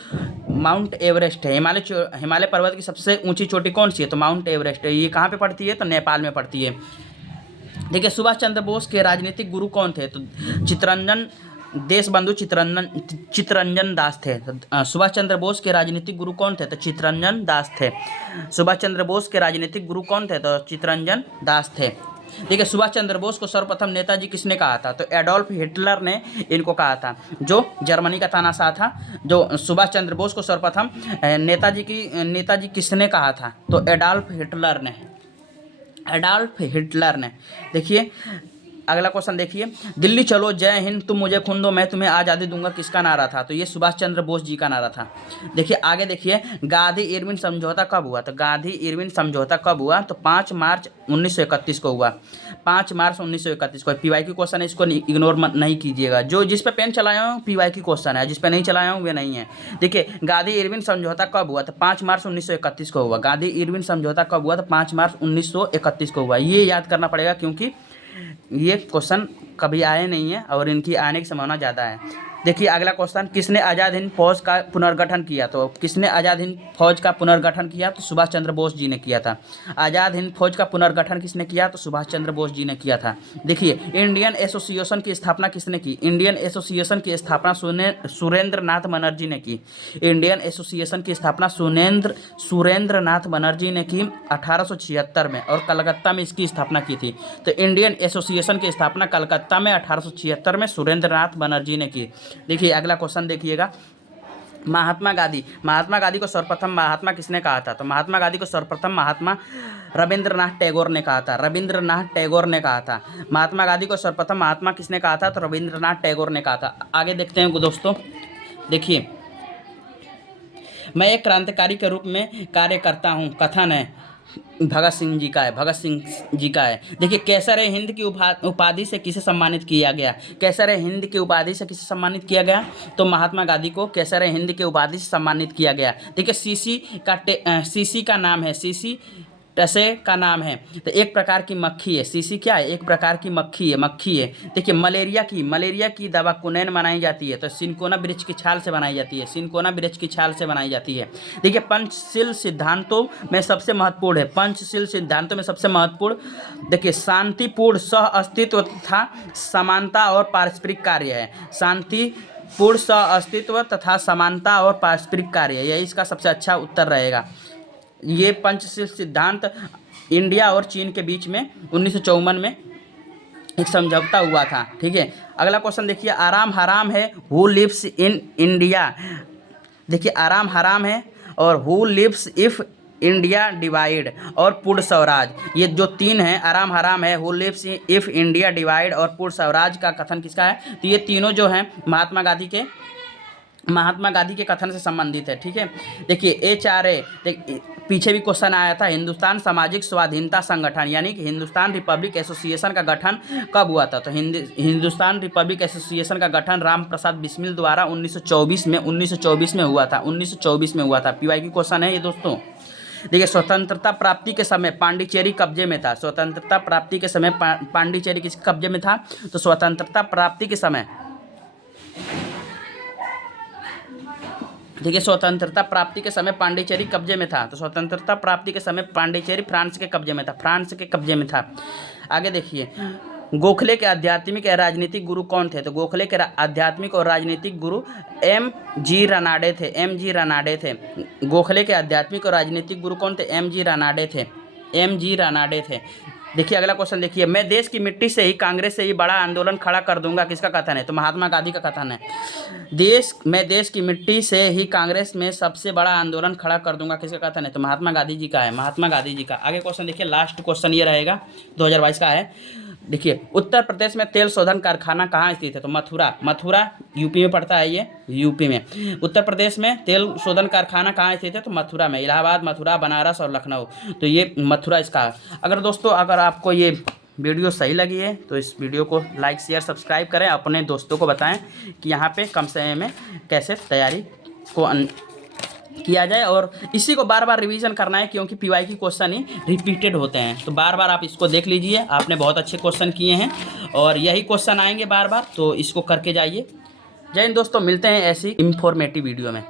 माउंट एवरेस्ट है। हिमालय पर्वत की सबसे ऊंची चोटी कौन सी है तो माउंट एवरेस्ट है। ये कहाँ पे पड़ती है तो नेपाल में पड़ती है। देखिए सुभाष चंद्र बोस के राजनीतिक गुरु कौन थे तो देशबंधु चित्तरंजन दास थे। सुभाष चंद्र बोस के राजनीतिक गुरु कौन थे तो चित्तरंजन दास थे। सुभाष चंद्र बोस के राजनीतिक गुरु कौन थे तो चित्तरंजन दास थे। देखिए सुभाष चंद्र बोस को सर्वप्रथम नेताजी किसने कहा था तो एडोल्फ हिटलर ने इनको कहा था, जो जर्मनी का तानाशाह था। जो सुभाष चंद्र बोस को सर्वप्रथम नेताजी किसने कहा था तो एडोल्फ हिटलर ने। देखिए अगला क्वेश्चन देखिए, दिल्ली चलो जय हिंद तुम मुझे खून दो मैं तुम्हें आज़ादी दूंगा किसका नारा था तो ये सुभाष चंद्र बोस जी का नारा था। देखिए आगे देखिए गांधी इरविन समझौता कब हुआ तो गांधी इरविन समझौता कब हुआ तो 5 मार्च 1931 को हुआ। 5 मार्च 1931 को। PYQ क्वेश्चन है, इसको इग्नोर नहीं कीजिएगा। जो जिस पे पेन चलाया हूँ PYQ क्वेश्चन है, जिस पे नहीं चलाया हूँ वे नहीं है। देखिए गांधी इरविन समझौता कब हुआ तो 5 मार्च 1931 को हुआ। गांधी इरविन समझौता कब हुआ तो 5 मार्च 1931 को हुआ। ये याद करना पड़ेगा क्योंकि ये क्वेश्चन कभी आए नहीं है और इनकी आने की संभावना ज़्यादा है। देखिए अगला क्वेश्चन, किसने आज़ाद हिंद फौज का पुनर्गठन किया तो किसने आज़ाद हिंद फौज का पुनर्गठन किया तो सुभाष चंद्र बोस जी ने किया था। आज़ाद हिंद फौज का पुनर्गठन किसने किया तो सुभाष चंद्र बोस जी ने किया था। देखिए इंडियन एसोसिएशन की स्थापना किसने की। इंडियन एसोसिएशन की स्थापना सुरेंद्र नाथ बनर्जी ने की। इंडियन एसोसिएशन की स्थापना सुरेंद्र नाथ बनर्जी ने की 1876 में और कलकत्ता में इसकी स्थापना की थी। तो इंडियन एसोसिएशन की स्थापना कलकत्ता में 1876 में सुरेंद्र नाथ बनर्जी ने की। देखिए अगला क्वेश्चन देखिएगा, महात्मा गांधी को सर्वप्रथम महात्मा किसने कहा था तो महात्मा गांधी को सर्वप्रथम महात्मा रविंद्रनाथ टैगोर ने कहा था। रविंद्रनाथ टैगोर ने कहा था। महात्मा गांधी को सर्वप्रथम महात्मा किसने कहा था तो रविंद्रनाथ टैगोर ने कहा था। आगे देखते हैं दोस्तों, देखिए मैं एक क्रांतिकारी के रूप में कार्य करता हूँ कथन है भगत सिंह जी का है। देखिए कैसर हिंद की उपाधि से किसे सम्मानित किया गया। कैसर हिंद की उपाधि से किसे सम्मानित किया गया तो महात्मा गांधी को कैसर हिंद की उपाधि से सम्मानित किया गया। देखिए सीसी का नाम है, सीसी टसे का नाम है। तो एक प्रकार की मक्खी है। सीसी क्या है, एक प्रकार की मक्खी है। देखिए मलेरिया की दवा कुनैन बनाई जाती है तो सिनकोना वृक्ष की छाल से बनाई जाती है। देखिए पंचशील सिद्धांतों में सबसे महत्वपूर्ण देखिए शांतिपूर्ण सह अस्तित्व तथा समानता और पारस्परिक कार्य है। शांतिपूर्ण सह अस्तित्व तथा समानता और पारस्परिक कार्य, यही इसका सबसे अच्छा उत्तर रहेगा। ये पंचशील सिद्धांत इंडिया और चीन के बीच में 1954 में एक समझौता हुआ था। ठीक है, अगला क्वेश्चन देखिए, आराम हराम है हु लिव्स इन इंडिया। देखिए आराम हराम है और who lives if India divide और पूर्ण स्वराज, ये जो तीन हैं, आराम हराम है, who lives if India divide और पूर्ण स्वराज का कथन किसका है? तो ये तीनों जो हैं महात्मा गांधी के कथन से संबंधित है। ठीक है, देखिए HRA, पीछे भी क्वेश्चन आया था, हिंदुस्तान सामाजिक स्वाधीनता संगठन यानी कि हिंदुस्तान रिपब्लिक एसोसिएशन का गठन कब हुआ था? तो हिंदुस्तान रिपब्लिक एसोसिएशन का गठन राम प्रसाद बिस्मिल द्वारा 1924 में हुआ था। 1924 में हुआ था। PY की क्वेश्चन है ये दोस्तों। देखिए स्वतंत्रता प्राप्ति के समय पांडिचेरी कब्जे में था। स्वतंत्रता प्राप्ति के समय पांडिचेरी किसके कब्जे में था? तो स्वतंत्रता प्राप्ति के समय, देखिए स्वतंत्रता प्राप्ति के समय पांडिचेरी कब्जे में था। तो स्वतंत्रता प्राप्ति के समय पांडिचेरी फ्रांस के कब्जे में था। फ्रांस के कब्जे में था। आगे देखिए, गोखले के आध्यात्मिक या राजनीतिक गुरु कौन थे? तो गोखले के आध्यात्मिक और राजनीतिक गुरु MG रनाडे थे। MG रनाडे थे। गोखले के आध्यात्मिक और राजनीतिक गुरु कौन थे? MG रनाडे थे। MG रनाडे थे। देखिए अगला क्वेश्चन देखिए, मैं देश की मिट्टी से ही कांग्रेस से ही बड़ा आंदोलन खड़ा कर दूंगा, किसका कथन है? तो महात्मा गांधी का कथन है। मैं देश की मिट्टी से ही कांग्रेस में सबसे बड़ा आंदोलन खड़ा कर दूंगा, किसका कथन है? तो महात्मा गांधी जी का है। महात्मा गांधी जी का। आगे क्वेश्चन देखिए, लास्ट क्वेश्चन ये रहेगा, 2022 का है। देखिए उत्तर प्रदेश में तेल शोधन कारखाना कहाँ स्थित है? तो मथुरा यूपी में पड़ता है, ये यूपी में। उत्तर प्रदेश में तेल शोधन कारखाना कहाँ स्थित है? तो मथुरा में। इलाहाबाद, मथुरा, बनारस और लखनऊ, तो ये मथुरा इसका है। अगर दोस्तों अगर आपको ये वीडियो सही लगी है तो इस वीडियो को लाइक शेयर सब्सक्राइब करें, अपने दोस्तों को बताएं कि यहाँ पे कम समय में कैसे तैयारी को किया जाए, और इसी को बार बार रिवीजन करना है क्योंकि PY की क्वेश्चन ही रिपीटेड होते हैं। तो बार बार आप इसको देख लीजिए, आपने बहुत अच्छे क्वेश्चन किए हैं और यही क्वेश्चन आएंगे बार बार, तो इसको करके जाइए। जय हिंद दोस्तों, मिलते हैं ऐसी इंफॉर्मेटिव वीडियो में।